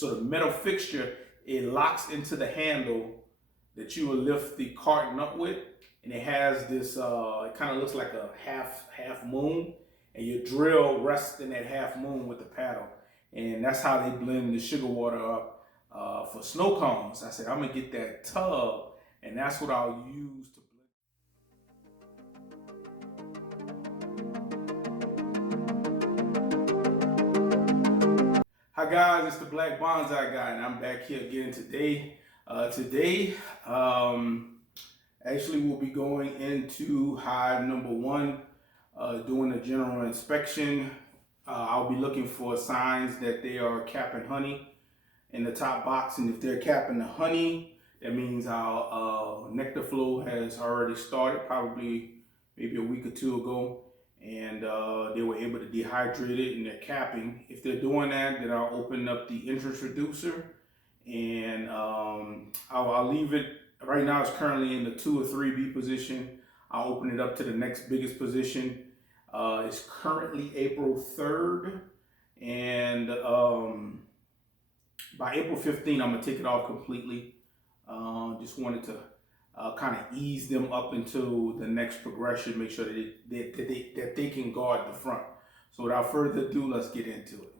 so the metal fixture, it locks into the handle that you will lift the carton up with, and it has this. It kind of looks like a half moon, and your drill rests in that half moon with the paddle, and that's how they blend the sugar water up for snow cones. I said I'm gonna get that tub, and that's what I'll use to blend. Hi guys, it's the Black Bonsai Guy, and I'm back here again today. Actually we'll be going into hive number 1, doing a general inspection. I'll be looking for signs that they are capping honey in the top box, and if they're capping the honey, that means our Nectar Flow has already started, probably maybe a week or 2 ago, and they were able to dehydrate it and they're capping. If they're doing that, then I'll open up the entrance reducer, and I'll leave it. Right now it's currently in the 2 or 3B position. I'll open it up to the next biggest position. It's currently April 3rd, and by April 15th, I'm gonna take it off completely. Just wanted to kind of ease them up into the next progression, make sure that they can guard the front. So without further ado, let's get into it.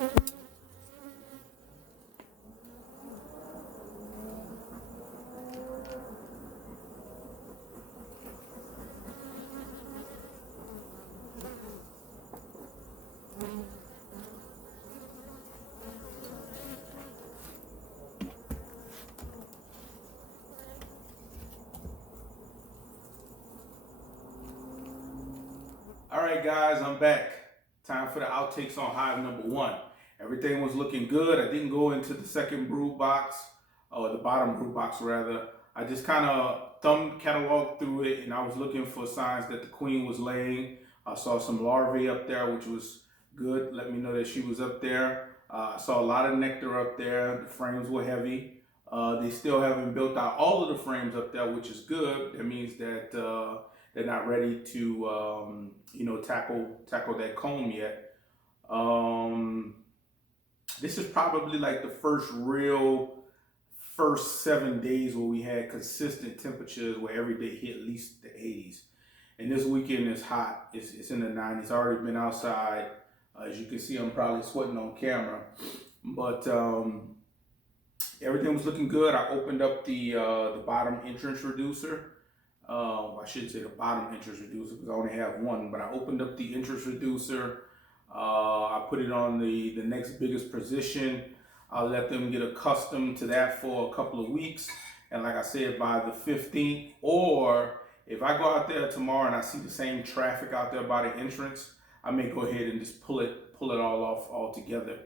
All right, guys, I'm back. Time for the outtakes on hive number one. Everything was looking good. I didn't go into the second brood box, or the bottom brood box rather. I just kind of cataloged through it, and I was looking for signs that the queen was laying. I saw some larvae up there, which was good. Let me know that she was up there. I saw a lot of nectar up there. The frames were heavy. They still haven't built out all of the frames up there, which is good. That means that they're not ready to, tackle that comb yet. This is probably like the first 7 days where we had consistent temperatures where every day hit at least the 80s. And this weekend is hot. It's in the 90s. I've already been outside. As you can see, I'm probably sweating on camera. But everything was looking good. I opened up the bottom entrance reducer. I shouldn't say the bottom entrance reducer because I only have one, but I opened up the entrance reducer. I put it on the next biggest position. I'll let them get accustomed to that for a couple of weeks. And like I said, by the 15th, or if I go out there tomorrow and I see the same traffic out there by the entrance, I may go ahead and just pull it all off altogether,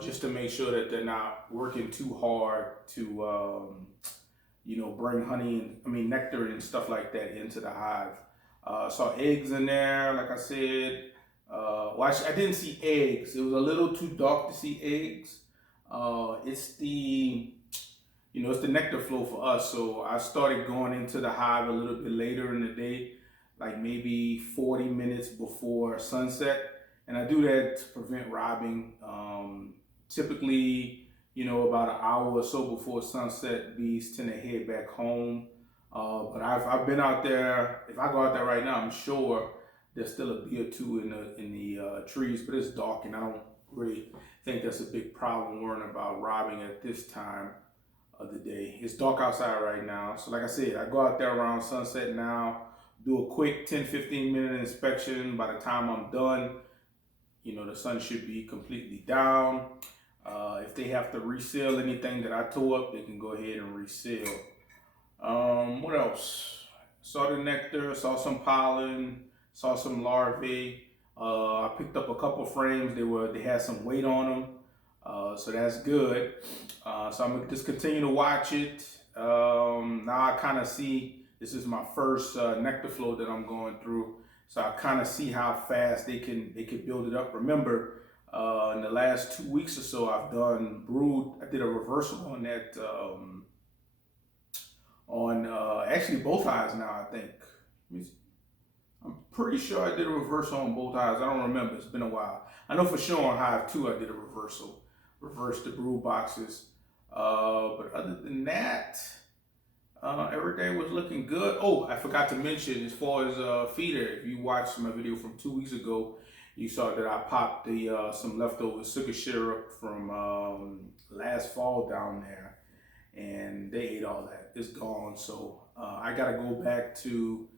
just to make sure that they're not working too hard to, bring nectar and stuff like that into the hive. Saw eggs in there, like I said. I didn't see eggs. It was a little too dark to see eggs. It's the Nectar Flow for us. So I started going into the hive a little bit later in the day, like maybe 40 minutes before sunset. And I do that to prevent robbing. Typically, about an hour or so before sunset, bees tend to head back home. But I've been out there. If I go out there right now, I'm sure there's still a bee or two in the trees, but it's dark, and I don't really think that's a big problem worrying about robbing at this time of the day. It's dark outside right now. So like I said, I go out there around sunset now, do a quick 10-15 minute inspection. By the time I'm done, the sun should be completely down. If they have to reseal anything that I tore up, they can go ahead and reseal. What else? Saw the nectar, saw some pollen, saw some larvae. I picked up a couple frames. They had some weight on them, so that's good. So I'm gonna just continue to watch it. Now I kind of see this is my first nectar flow that I'm going through, so I kind of see how fast they can build it up. Remember, in the last 2 weeks or so, I've done brood. I did a reversal on that. Actually both hives now, I think. I'm pretty sure I did a reversal on both hives. I don't remember. It's been a while. I know for sure on hive 2 I did a reversal. Reversed the brood boxes. But other than that, everything was looking good. Oh, I forgot to mention, as far as feeder, if you watched my video from 2 weeks ago, you saw that I popped some leftover sugar syrup from last fall down there, and they ate all that. It's gone. So I gotta go back to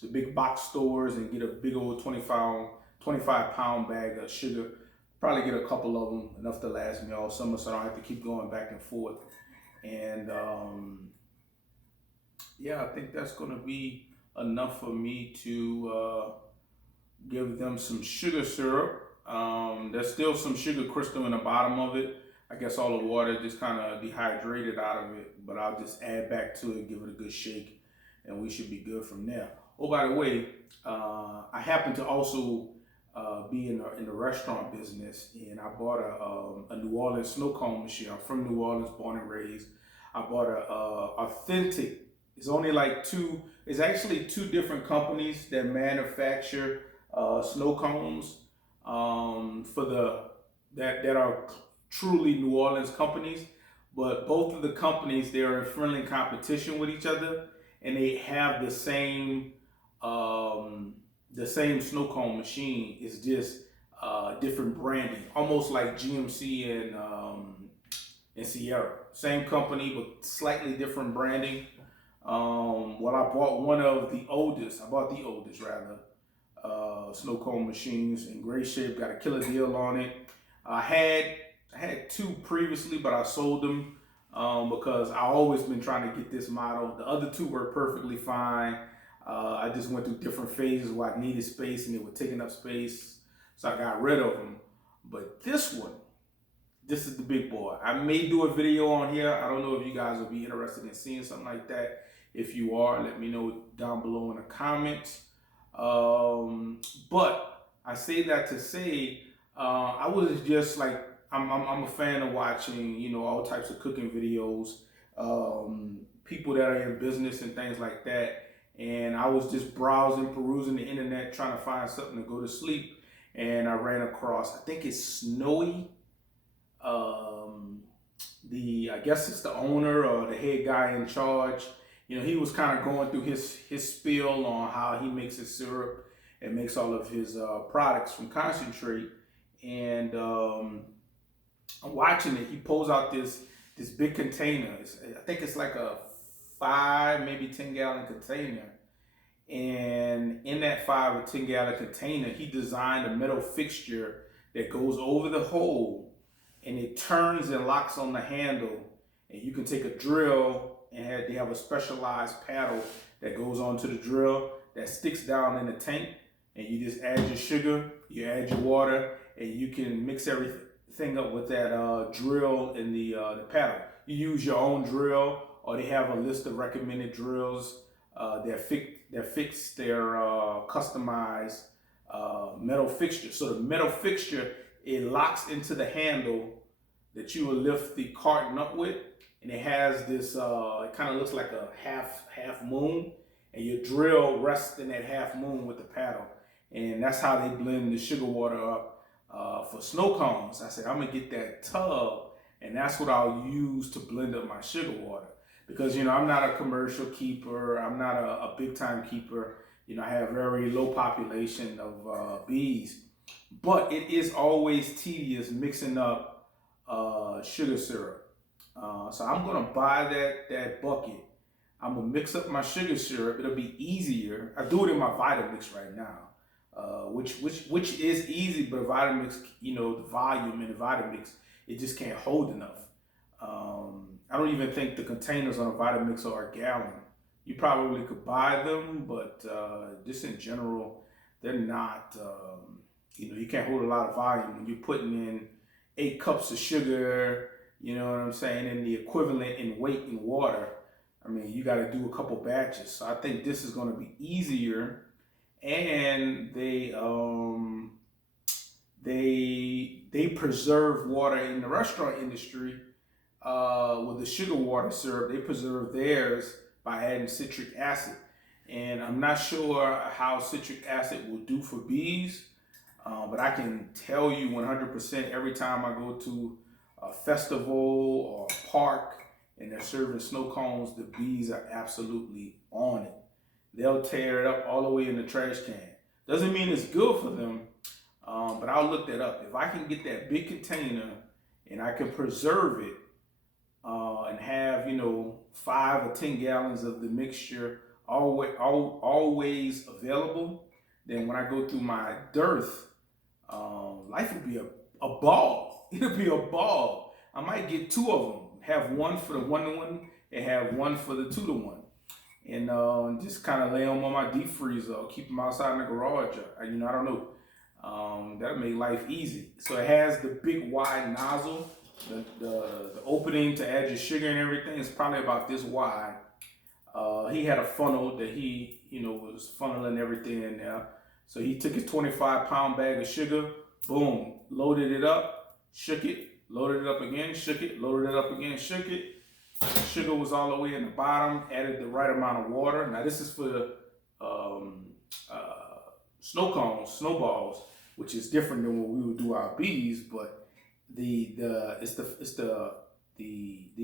the big box stores and get a big old 25-pound bag of sugar. Probably get a couple of them, enough to last me all summer, so I don't have to keep going back and forth. And yeah, I think that's gonna be enough for me to give them some sugar syrup. There's still some sugar crystal in the bottom of it. I guess all the water just kind of dehydrated out of it, but I'll just add back to it, give it a good shake, and we should be good from there. Oh, by the way, I happen to also be in the restaurant business, and I bought a New Orleans snow cone machine. I'm from New Orleans, born and raised. I bought a authentic. It's only like it's actually two different companies that manufacture snow cones that are truly New Orleans companies, but both of the companies, they are in friendly competition with each other, and they have the same snow cone machine. It's just different branding, almost like GMC and Sierra. Same company, but slightly different branding. Well, I bought the oldest rather, snow cone machines in great shape, got a killer deal on it. I had two previously, but I sold them because I always been trying to get this model. The other two were perfectly fine. I just went through different phases where I needed space and they were taking up space, so I got rid of them. But this one, this is the big boy. I may do a video on here. I don't know if you guys will be interested in seeing something like that. If you are, let me know down below in the comments. But I say that to say, I was just like, I'm a fan of watching, you know, all types of cooking videos, people that are in business and things like that. And I was just perusing the internet, trying to find something to go to sleep. And I ran across, I think it's Snowy. I guess it's the owner or the head guy in charge. You know, he was kind of going through his spiel on how he makes his syrup and makes all of his products from concentrate. And I'm watching it. He pulls out this big container. I think it's like a 5, maybe 10 gallon container. And in that 5 or 10 gallon container, he designed a metal fixture that goes over the hole and it turns and locks on the handle. And you can take a drill and they have a specialized paddle that goes onto the drill that sticks down in the tank. And you just add your sugar, you add your water, and you can mix everything up with that drill in the paddle. You use your own drill, or they have a list of recommended drills that fix their customized metal fixture. So the metal fixture, it locks into the handle that you will lift the carton up with, and it has this. It kind of looks like a half moon, and your drill rests in that half moon with the paddle, and that's how they blend the sugar water up for snow cones. I said I'm gonna get that tub, and that's what I'll use to blend up my sugar water. Because, you know, I'm not a commercial keeper. I'm not a big time keeper. You know, I have very low population of bees, but it is always tedious mixing up sugar syrup. So I'm gonna buy that bucket. I'm gonna mix up my sugar syrup. It'll be easier. I do it in my Vitamix right now, which is easy, but Vitamix, you know, the volume in the Vitamix, it just can't hold enough. I don't even think the containers on a Vitamix are a gallon. You probably could buy them, but just in general, they're not, you know, you can't hold a lot of volume when you're putting in 8 cups of sugar, you know what I'm saying, and the equivalent in weight in water. I mean, you got to do a couple batches. So I think this is going to be easier, and they preserve water in the restaurant industry. With the sugar water syrup, they preserve theirs by adding citric acid. And I'm not sure how citric acid will do for bees, but I can tell you 100% every time I go to a festival or a park and they're serving snow cones, the bees are absolutely on it. They'll tear it up all the way in the trash can. Doesn't mean it's good for them, but I'll look that up. If I can get that big container and I can preserve it, and have, you know, 5 or 10 gallons of the mixture always available, then when I go through my dearth, life would be a ball. It'll be a ball. I might get 2 of them. Have one for the 1-to-1 and have one for the 2-to-1. And just kind of lay them on my deep freezer or keep them outside in the garage. You know, I don't know. That'll make life easy. So it has the big wide nozzle. The opening to add your sugar and everything is probably about this wide. He had a funnel that he, you know, was funneling everything in there. So he took his 25-pound bag of sugar, boom, loaded it up, shook it, loaded it up again, shook it, loaded it up again, shook it. Sugar was all the way in the bottom, added the right amount of water. Now this is for the snow cones, snowballs, which is different than what we would do our bees, but the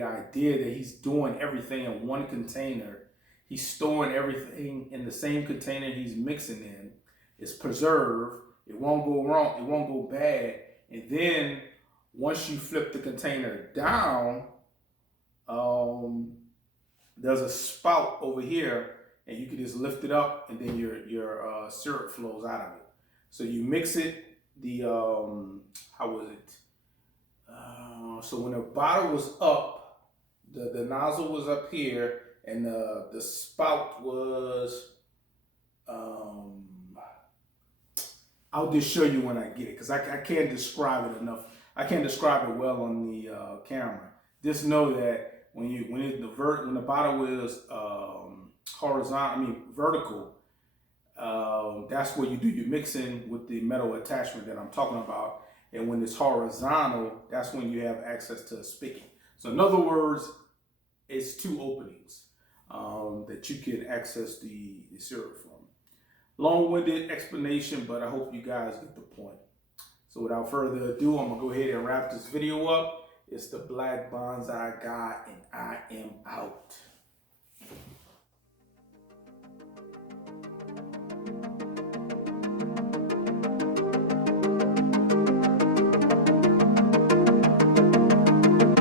idea that he's doing everything in one container. He's storing everything in the same container he's mixing in. It's preserved. It won't go wrong. It won't go bad. And then once you flip the container down, there's a spout over here, and you can just lift it up, and then your syrup flows out of it. So you mix it. The how was it? So when the bottle was up, the nozzle was up here, and the spout was. I'll just show you when I get it, because I can't describe it enough. I can't describe it well on the camera. Just know that when the bottle is vertical, that's where you do your mixing with the metal attachment that I'm talking about. And when it's horizontal, that's when you have access to a spigot. So in other words, it's two openings that you can access the syrup from. Long-winded explanation, but I hope you guys get the point. So without further ado, I'm gonna go ahead and wrap this video up. It's the Black Bonsai Guy, and I am out.